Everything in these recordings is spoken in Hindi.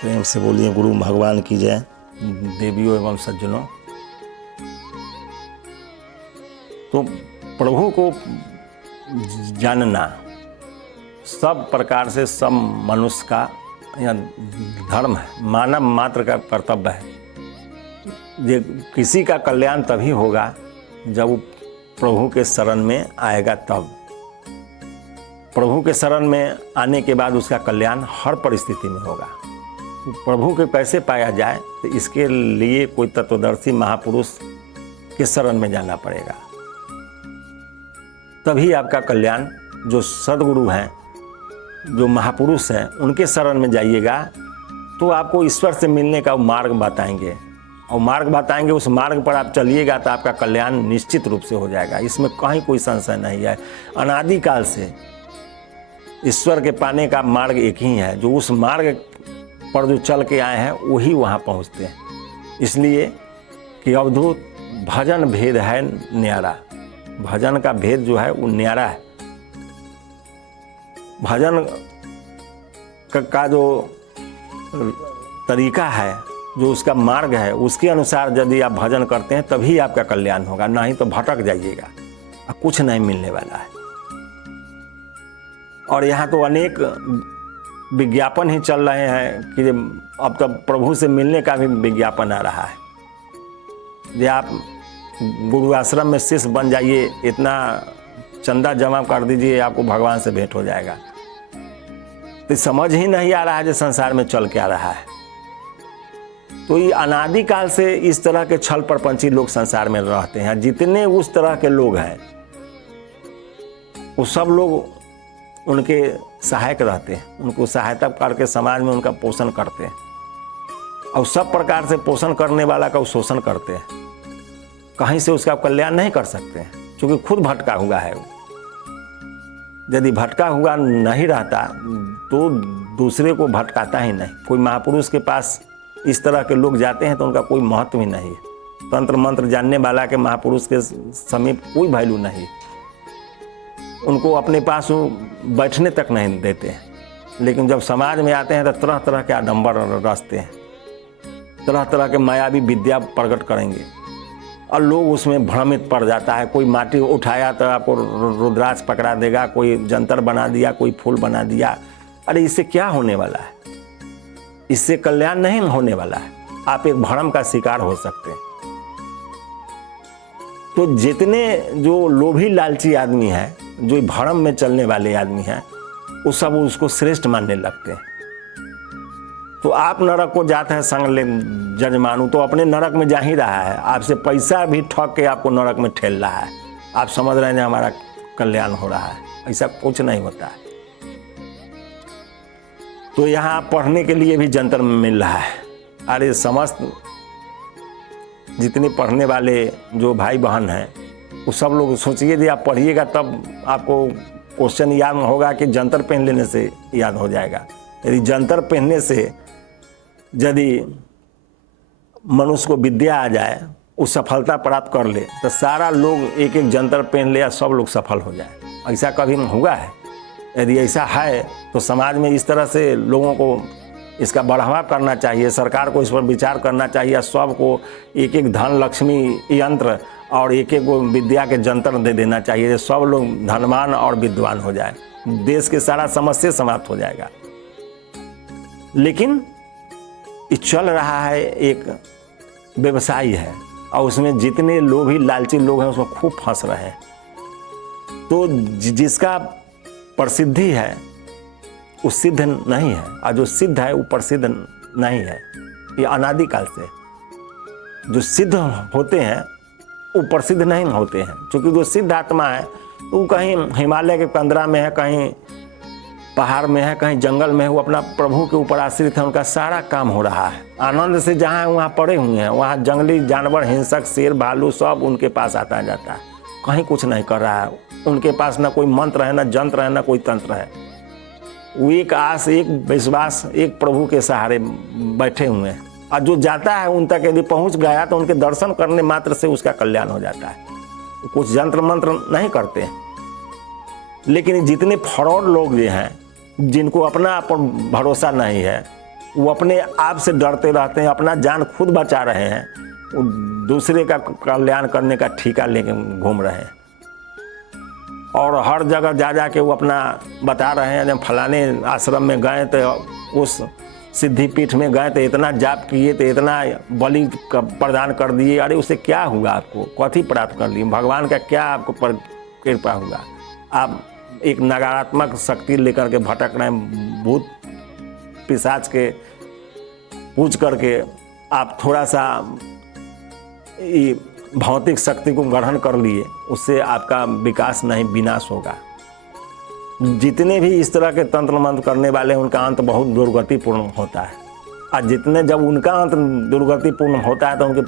प्रेम से बोलिए गुरु भगवान की जय। देवियों एवं सज्जनों, तो प्रभु को जानना सब प्रकार से सब मनुष्य का या धर्म है, मानव मात्र का कर्तव्य है। ये किसी का कल्याण तभी होगा जब वो प्रभु के शरण में आएगा तब। प्रभु के शरण में आने के बाद उसका कल्याण हर परिस्थिति में होगा। प्रभु के कैसे पाया जाए, तो इसके लिए कोई तत्वदर्शी महापुरुष के शरण में जाना पड़ेगा, तभी आपका कल्याण। जो सद्गुरु हैं, जो महापुरुष हैं, उनके शरण में जाइएगा तो आपको ईश्वर से मिलने का मार्ग बताएंगे, और मार्ग बताएंगे, उस मार्ग पर आप चलिएगा तो आपका कल्याण निश्चित रूप से हो जाएगा। इसमें कहीं कोई संशय नहीं है। अनादिकाल से ईश्वर के पाने का मार्ग एक ही है। जो उस मार्ग पर जो चल के आए हैं वही वहाँ पहुँचते हैं। इसलिए कि अवधूत भजन भेद है न्यारा। भजन का भेद जो है वो न्यारा है। भजन का जो तरीका है, जो उसका मार्ग है, उसके अनुसार यदि आप भजन करते हैं तभी आपका कल्याण होगा, नहीं तो भटक जाइएगा, कुछ नहीं मिलने वाला है। और यहाँ तो अनेक विज्ञापन ही चल रहे हैं कि अब तो प्रभु से मिलने का भी विज्ञापन आ रहा है। ये आप गुरु आश्रम में शिष्य बन जाइए, इतना चंदा जमा कर दीजिए, आपको भगवान से भेंट हो जाएगा। तो समझ ही नहीं आ रहा है जो संसार में चल के आ रहा है। तो ये अनादिकाल से इस तरह के छल प्रपंची लोग संसार में रहते हैं। जितने उस तरह के लोग हैं वो सब लोग उनके सहायक रहते हैं, उनको सहायता करके समाज में उनका पोषण करते हैं, और सब प्रकार से पोषण करने वाला का शोषण करते हैं। कहीं से उसका कल्याण नहीं कर सकते हैं, क्योंकि खुद भटका हुआ है वो। यदि भटका हुआ नहीं रहता तो दूसरे को भटकाता ही नहीं। कोई महापुरुष के पास इस तरह के लोग जाते हैं तो उनका कोई महत्व ही नहीं है। तंत्र मंत्र जानने वाला के महापुरुष के समीप कोई वैल्यू नहीं। उनको अपने पास बैठने तक नहीं देते हैं। लेकिन जब समाज में आते हैं तो तरह तरह के आडंबर रचते हैं, तरह तरह के मायावी विद्या प्रकट करेंगे, और लोग उसमें भ्रमित पड़ जाता है। कोई माटी उठाया तो आपको रुद्राक्ष पकड़ा देगा, कोई जंतर बना दिया, कोई फूल बना दिया। अरे इससे क्या होने वाला है? इससे कल्याण नहीं होने वाला है। आप एक भ्रम का शिकार हो सकते हैं। तो जितने जो लोभी लालची आदमी हैं, जो भ्रम में चलने वाले आदमी हैं, वो सब उसको श्रेष्ठ मानने लगते हैं। तो आप नरक को जाते हैं संग ले जजमानू, तो अपने नरक में जा ही रहा है। आपसे पैसा भी ठग के आपको नरक में ठेल रहा है। आप समझ रहे हैं हमारा कल्याण हो रहा है, ऐसा कुछ नहीं होता है। तो यहाँ पढ़ने के लिए भी जंतर मिल रहा है। अरे समस्त जितने पढ़ने वाले जो भाई बहन हैं, वो सब लोग सोचिए यदि आप पढ़िएगा तब आपको क्वेश्चन याद होगा कि जंतर पहन लेने से याद हो जाएगा। यदि जंतर पहनने से यदि मनुष्य को विद्या आ जाए, वो सफलता प्राप्त कर ले, तो सारा लोग एक एक जंतर पहन ले या सब लोग सफल हो जाए। ऐसा कभी हुआ है? यदि ऐसा है तो समाज में इस तरह से लोगों को इसका बढ़ावा करना चाहिए। सरकार को इस पर विचार करना चाहिए। सबको एक एक धन लक्ष्मी यंत्र और एक एक विद्या के जंतर दे देना चाहिए। सब लोग धनवान और विद्वान हो जाए, देश के सारा समस्या समाप्त हो जाएगा। लेकिन ये चल रहा है, एक व्यवसाय है, और उसमें जितने लोभी लालची लोग हैं उसमें खूब फंस रहे हैं। तो जिसका प्रसिद्धि है वो सिद्ध नहीं है, और जो सिद्ध है वो प्रसिद्ध नहीं है। ये अनादिकाल से जो सिद्ध होते हैं वो प्रसिद्ध नहीं होते हैं, क्योंकि जो सिद्ध आत्मा है वो कहीं हिमालय के कंदरा में है, कहीं पहाड़ में है, कहीं जंगल में है। वो अपना प्रभु के ऊपर आश्रित है, उनका सारा काम हो रहा है। आनंद से जहाँ वहाँ पड़े हुए हैं, वहाँ जंगली जानवर, हिंसक, शेर, भालू सब उनके पास आता जाता है, कहीं कुछ नहीं कर रहा है। उनके पास ना कोई मंत्र है, ना जंत्र है, ना कोई तंत्र है। वो एक आस, एक विश्वास, एक प्रभु के सहारे बैठे हुए हैं। और जो जाता है उन तक यदि पहुंच गया तो उनके दर्शन करने मात्र से उसका कल्याण हो जाता है। कुछ यंत्र मंत्र नहीं करते हैं। लेकिन जितने फ्रॉड लोग जो हैं, जिनको अपना पर भरोसा नहीं है, वो अपने आप से डरते रहते हैं, अपना जान खुद बचा रहे हैं, वो दूसरे का कल्याण करने का ठेका लेके घूम रहे हैं। और हर जगह जा जा के वो अपना बता रहे हैं, जब फलाने आश्रम में गए तो उस सिद्धि पीठ में गए तो इतना जाप किए, तो इतना बलि प्रदान कर दिए। अरे उससे क्या हुआ, आपको कथी प्राप्त कर लिए, भगवान का क्या आपको पर कृपा हुआ। आप एक नकारात्मक शक्ति लेकर के भटक रहे हैं, भूत पिशाच के पूछ करके आप थोड़ा सा भौतिक शक्ति को ग्रहण कर लिए, उससे आपका विकास नहीं विनाश होगा। जितने भी इस तरह के तंत्र मंत्र करने वाले हैं उनका अंत बहुत दुर्गतिपूर्ण होता है। और जितने जब उनका अंत दुर्गतिपूर्ण होता है तो उनके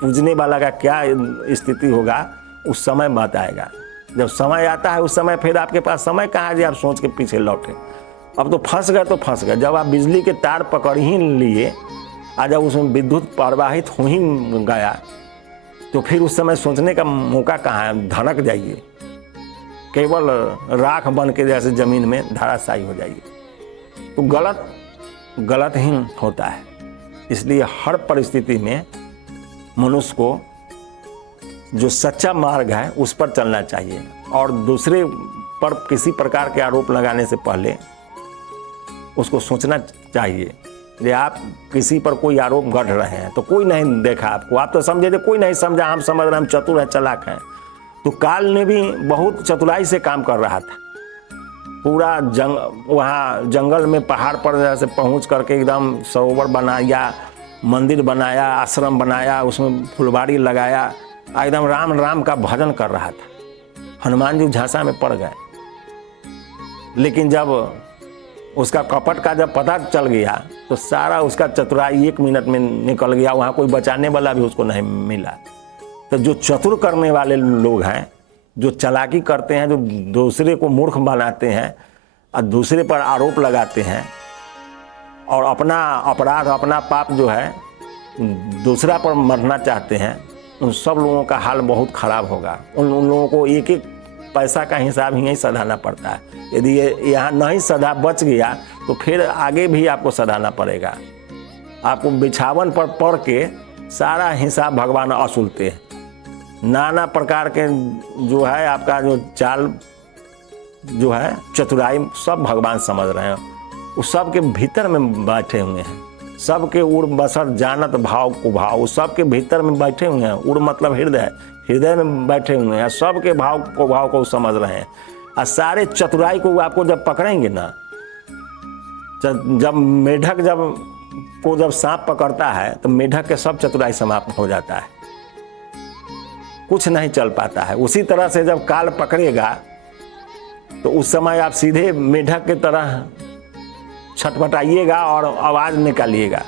पूजने वाला का क्या स्थिति होगा उस समय बात आएगा। जब समय आता है उस समय फिर आपके पास समय कहाँ है जी आप सोच के पीछे लौटे। अब तो फंस गए तो फंस गए। जब आप बिजली के तार पकड़ ही लिए और जब उसमें विद्युत प्रवाहित हो ही गया तो फिर उस समय सोचने का मौका कहाँ है। धड़क जाइए, केवल राख बन के जैसे जमीन में धराशायी हो जाइए। तो गलत ही होता है। इसलिए हर परिस्थिति में मनुष्य को जो सच्चा मार्ग है उस पर चलना चाहिए और दूसरे पर किसी प्रकार के आरोप लगाने से पहले उसको सोचना चाहिए कि आप किसी पर कोई आरोप गढ़ रहे हैं तो कोई नहीं देखा आपको, आप तो समझे थे, कोई नहीं समझा, हम समझ रहे हैं हम चतुर हैं, चालाक हैं। तो काल ने भी बहुत चतुराई से काम कर रहा था। पूरा वहाँ जंगल में पहाड़ पर जैसे पहुँच करके एकदम सरोवर बनाया, मंदिर बनाया, आश्रम बनाया, उसमें फुलवाड़ी लगाया, एकदम राम राम का भजन कर रहा था। हनुमान जी झांसा में पड़ गए। लेकिन जब उसका कपट का जब पता चल गया तो सारा उसका चतुराई 1 मिनट में निकल गया। वहाँ कोई बचाने वाला भी उसको नहीं मिला। तो जो चतुर करने वाले लोग हैं, जो चालाकी करते हैं, जो दूसरे को मूर्ख बनाते हैं और दूसरे पर आरोप लगाते हैं और अपना अपराध, अपना पाप जो है दूसरा पर मरना चाहते हैं, उन सब लोगों का हाल बहुत खराब होगा। उन लोगों को एक एक पैसा का हिसाब ही नहीं सधाना पड़ता है। यदि ये यहाँ नहीं सधा बच गया तो फिर आगे भी आपको सधाना पड़ेगा। आपको बिछावन पर पड़ के सारा हिसाब भगवान असूलते हैं। नाना प्रकार के जो है आपका जो चाल जो है चतुराई सब भगवान समझ रहे हैं। उस सब के भीतर में बैठे हुए हैं। सबके उड़ बसर जानत भाव को भाव, सबके भीतर में बैठे हुए हैं। उड़ मतलब हृदय, हृदय में बैठे हुए हैं। सबके भाव को समझ रहे हैं। और सारे चतुराई को आपको जब पकड़ेंगे ना, जब मेढक जब सांप पकड़ता है तो मेढक के सब चतुराई समाप्त हो जाता है, कुछ नहीं चल पाता है। उसी तरह से जब काल पकड़ेगा तो उस समय आप सीधे मेढक की तरह छटपटाइएगा और आवाज निकालिएगा,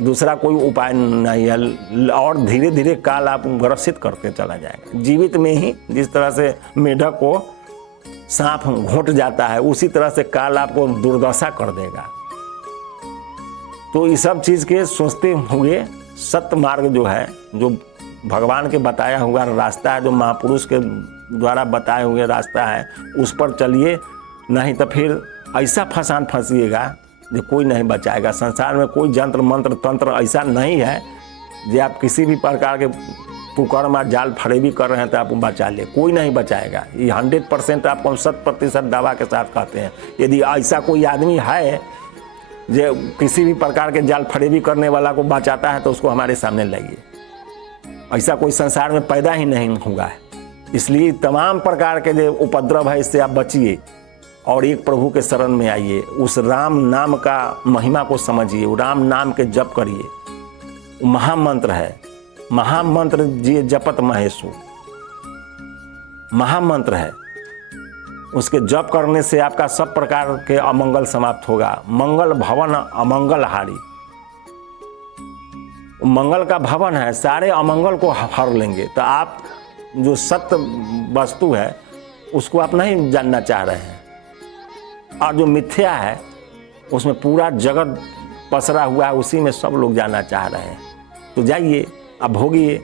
दूसरा कोई उपाय नहीं है। और धीरे धीरे काल आप ग्रसित करके चला जाएगा। जीवित में ही जिस तरह से मेढक को सांप घोंट जाता है उसी तरह से काल आपको दुर्दशा कर देगा। तो ये सब चीज के सोचते हुए सत्य मार्ग जो है, जो भगवान के बताया हुआ रास्ता है, जो महापुरुष के द्वारा बताए हुए रास्ता है, उस पर चलिए। नहीं तो फिर ऐसा फंसान फंसिएगा जो कोई नहीं बचाएगा। संसार में कोई जंत्र मंत्र तंत्र ऐसा नहीं है जो आप किसी भी प्रकार के कुकर्म जाल फरेबी कर रहे हैं तो आपको बचा ले, कोई नहीं बचाएगा। ये 100% आपको 100% दावा के साथ कहते हैं। यदि ऐसा कोई आदमी है जो किसी भी प्रकार के जाल फरेबी करने वाला को बचाता है तो उसको हमारे सामने लाइए। ऐसा कोई संसार में पैदा ही नहीं हुआ है। इसलिए तमाम प्रकार के जो उपद्रव है इससे आप बचिए और एक प्रभु के शरण में आइए। उस राम नाम का महिमा को समझिए, राम नाम के जप करिए। महामंत्र है, महामंत्र जी जपत महेशु, महामंत्र है। उसके जप करने से आपका सब प्रकार के अमंगल समाप्त होगा। मंगल भवन अमंगल हारी, मंगल का भवन है, सारे अमंगल को हर लेंगे। तो आप जो सत्य वस्तु है उसको आप नहीं जानना चाह रहे हैं और जो मिथ्या है उसमें पूरा जगत पसरा हुआ है, उसी में सब लोग जाना चाह रहे हैं। तो जाइए, अब भोगिए।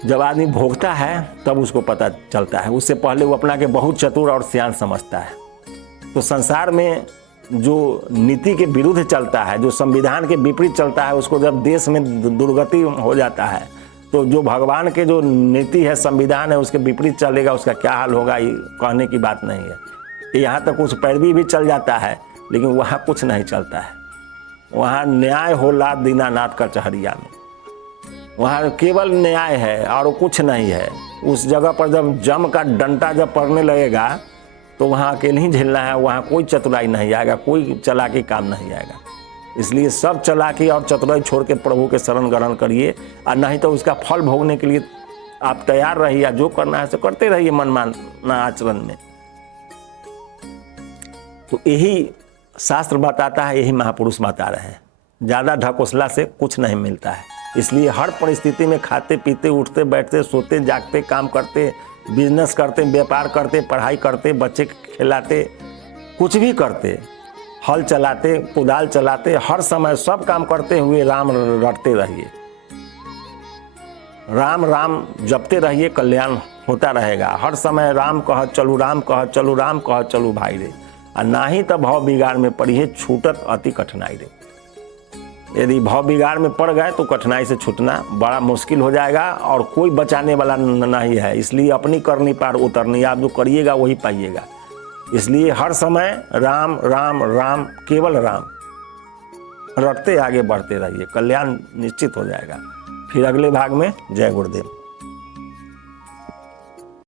जब आदमी भोगता है तब उसको पता चलता है, उससे पहले वो अपना के बहुत चतुर और सियान समझता है। तो संसार में जो नीति के विरुद्ध चलता है, जो संविधान के विपरीत चलता है, उसको जब देश में दुर्गति हो जाता है तो जो भगवान के जो नीति है, संविधान है, उसके विपरीत चलेगा, उसका क्या हाल होगा ये कहने की बात नहीं है। यहाँ तक कुछ पैरवी भी चल जाता है, लेकिन वहाँ कुछ नहीं चलता है। वहाँ न्याय हो लात दीनानाथ कचहरिया में, वहाँ केवल न्याय है और कुछ नहीं है। उस जगह पर जब जम का डंडा जब पड़ने लगेगा तो वहाँ अकेले ही झेलना है, वहाँ कोई चतुराई नहीं आएगा, कोई चालाकी काम नहीं आएगा। इसलिए सब चालाकी और चतुराई छोड़ के प्रभु के शरण ग्रहण करिए, और नहीं तो उसका फल भोगने के लिए आप तैयार रहिए। जो करना है सो करते रहिए मनमाना आचरण में। तो यही शास्त्र बताता है, यही महापुरुष बता रहे हैं। ज़्यादा ढकोसला से कुछ नहीं मिलता है। इसलिए हर परिस्थिति में खाते पीते, उठते बैठते, सोते जागते, काम करते, बिजनेस करते, व्यापार करते, पढ़ाई करते, बच्चे खिलाते, कुछ भी करते, हल चलाते, कुदाल चलाते, हर समय सब काम करते हुए राम रटते रहिए। राम राम जपते रहिए, कल्याण होता रहेगा। हर समय राम कह चलू, राम कह चलू, राम कह चलू भाई रे। और ना ही तो भाव बिगाड़ में पड़िए, छूटत अति कठिनाई रे। यदि भाव बिगाड़ में पड़ गए तो कठिनाई से छूटना बड़ा मुश्किल हो जाएगा, और कोई बचाने वाला नहीं है। इसलिए अपनी करनी पार उतरनी, आप जो करिएगा वही पाइएगा। इसलिए हर समय राम राम राम, केवल राम रटते आगे बढ़ते रहिए, कल्याण निश्चित हो जाएगा। फिर अगले भाग में जय गुरुदेव।